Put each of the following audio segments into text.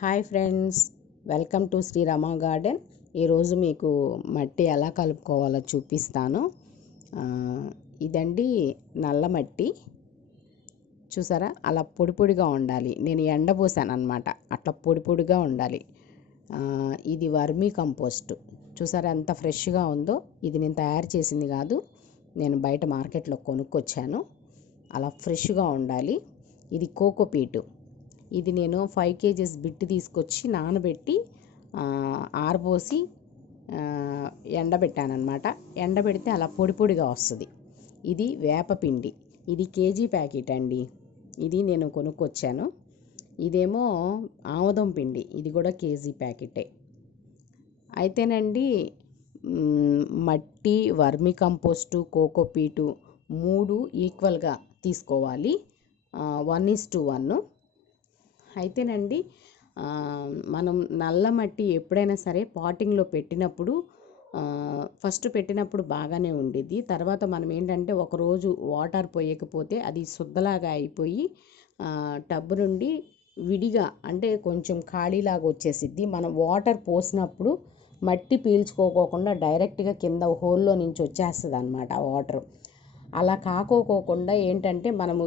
Hi friends, welcome to Srirama garden. ఈరోజు మీకు మట్టి ఎలా కలుపుకోవాలో చూపిస్తాను. ఇదండి నల్ల మట్టి. చూసారా, అలా పొడి పొడిగా ఉండాలి. నేను ఎండబోసాను అనమాట, అట్లా పొడి పొడిగా ఉండాలి. ఇది వర్మీ కంపోస్ట్. చూసారా ఎంత ఫ్రెష్గా ఉందో. ఇది నేను తయారు చేసింది కాదు, నేను బయట మార్కెట్లో కొనుక్కొచ్చాను. అలా ఫ్రెష్గా ఉండాలి. ఇది కోకోపీటు. ఇది నేను 5 kgs బిట్టి తీసుకొచ్చి నానబెట్టి ఆరబోసి ఎండబెట్టానమాట. ఎండబెడితే అలా పొడి పొడిగా వస్తుంది. ఇది వేపపిండి. ఇది కేజీ ప్యాకెట్ అండి. ఇది నేను కొనుక్కొచ్చాను. ఇదేమో ఆముదం పిండి. ఇది కూడా కేజీ ప్యాకెటే. అయితేనండి మట్టి, వర్మి కంపోస్టు, కోకోపీటు 3 ఈక్వల్గా తీసుకోవాలి. 1:1. అయితేనండి మనం నల్ల మట్టి ఎప్పుడైనా సరే పాటింగ్లో పెట్టినప్పుడు ఫస్ట్ పెట్టినప్పుడు బాగానే ఉండిద్ది. తర్వాత మనం ఏంటంటే ఒకరోజు వాటర్ పోయకపోతే అది శుద్ధలాగా అయిపోయి టబ్బు నుండి విడిగా అంటే కొంచెం ఖాళీలాగా వచ్చేసిద్ది. మనం వాటర్ పోసినప్పుడు మట్టి పీల్చుకోకుండా డైరెక్ట్గా కింద హోల్లో నుంచి వచ్చేస్తుంది అన్నమాట వాటర్. అలా కాకోకుండా ఏంటంటే మనము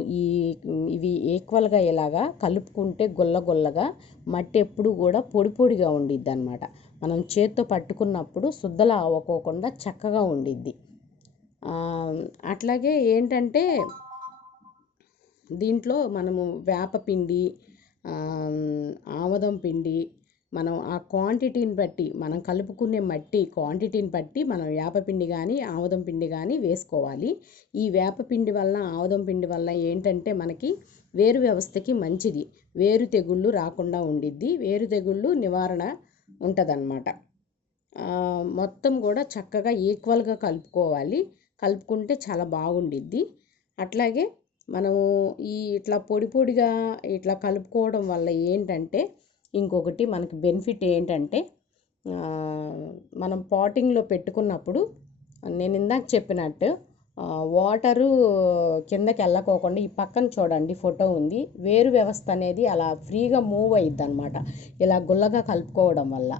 ఇవి ఈక్వల్గా ఇలాగా కలుపుకుంటే గుల్లగా మట్టి ఎప్పుడు కూడా పొడి పొడిగా ఉండిద్ది అనమాట. మనం చేత్తో పట్టుకున్నప్పుడు శుద్ధలా అవ్వకోకుండా చక్కగా ఉండిద్ది. అట్లాగే ఏంటంటే దీంట్లో మనము వేపపిండి, ఆముదం పిండి, మనం ఆ క్వాంటిటీని బట్టి, మనం కలుపుకునే మట్టి క్వాంటిటీని బట్టి మనం వేపపిండి కానీ ఆముదం పిండి కానీ వేసుకోవాలి. ఈ వేపపిండి వల్ల, ఆముదం పిండి వల్ల ఏంటంటే మనకి వేరు వ్యవస్థకి మంచిది. వేరు తెగుళ్ళు రాకుండా ఉండిద్ది. వేరు తెగుళ్ళు నివారణ ఉంటుందన్నమాట. మొత్తం కూడా చక్కగా ఈక్వల్గా కలుపుకోవాలి. కలుపుకుంటే చాలా బాగుండిద్ది. అట్లాగే మనము ఇట్లా పొడి పొడిగా ఇట్లా కలుపుకోవడం వల్ల ఏంటంటే ఇంకొకటి మనకి బెనిఫిట్ ఏంటంటే మనం పాటింగ్లో పెట్టుకున్నప్పుడు నేను ఇందాక చెప్పినట్టు వాటరు కిందకి వెళ్ళకోకుండా ఈ పక్కన చూడండి ఫోటో ఉంది. వేరు వ్యవస్థ అనేది అలా ఫ్రీగా మూవ్ అయ్యిద్ది అనమాట ఇలా గుల్లగా కలుపుకోవడం వల్ల.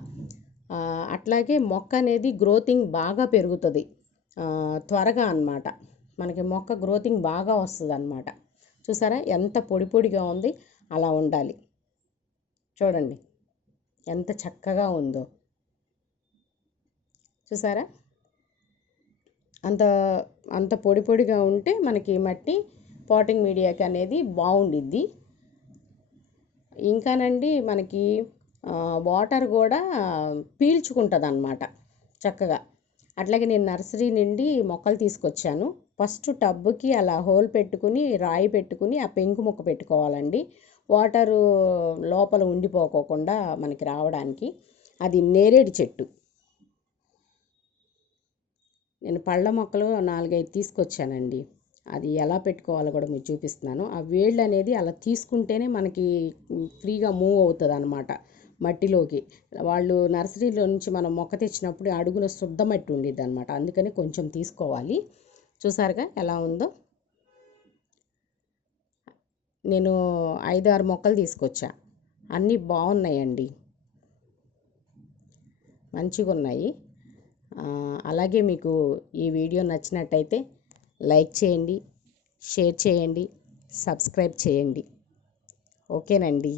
అట్లాగే మొక్క అనేది గ్రోతింగ్ బాగా పెరుగుతుంది త్వరగా అన్నమాట. మనకి మొక్క గ్రోతింగ్ బాగా వస్తుంది అన్నమాట. చూసారా ఎంత పొడి పొడిగా ఉంది. అలా ఉండాలి. చూడండి ఎంత చక్కగా ఉందో. చూసారా అంత పొడి పొడిగా ఉంటే మనకి మట్టి పాటింగ్ మీడియాకి అనేది బాగుండిద్ది. ఇంకానండి మనకి వాటర్ కూడా పీల్చుకుంటుంది అన్నమాట చక్కగా. అట్లాగే నేను నర్సరీ నుండి మొక్కలు తీసుకొచ్చాను. ఫస్ట్ టబ్బుకి అలా హోల్ పెట్టుకుని రాయి పెట్టుకుని ఆ పెంకు మొక్క పెట్టుకోవాలండి, వాటరు లోపల ఉండిపోకోకుండా మనకి రావడానికి. అది నేరేడు చెట్టు. నేను పళ్ళ మొక్కలు 4-5 తీసుకొచ్చానండి. అది ఎలా పెట్టుకోవాలో కూడా మీకు చూపిస్తున్నాను. ఆ వేళ్ళు అనేది అలా తీసుకుంటేనే మనకి ఫ్రీగా మూవ్ అవుతుంది అన్నమాట మట్టిలోకి. వాళ్ళు నర్సరీలో నుంచి మనం మొక్క తెచ్చినప్పుడు అడుగున శుద్ధ మట్టి ఉండిద్ది అనమాట. అందుకని కొంచెం తీసుకోవాలి. చూసారుగా ఎలా ఉందో. నేను 5-6 మొక్కలు తీసుకొచ్చా. అన్నీ బాగున్నాయండి, మంచిగా ఉన్నాయి. అలాగే మీకు ఈ వీడియో నచ్చినట్టయితే లైక్ చేయండి, షేర్ చేయండి, సబ్స్క్రైబ్ చేయండి. ఓకేనండి.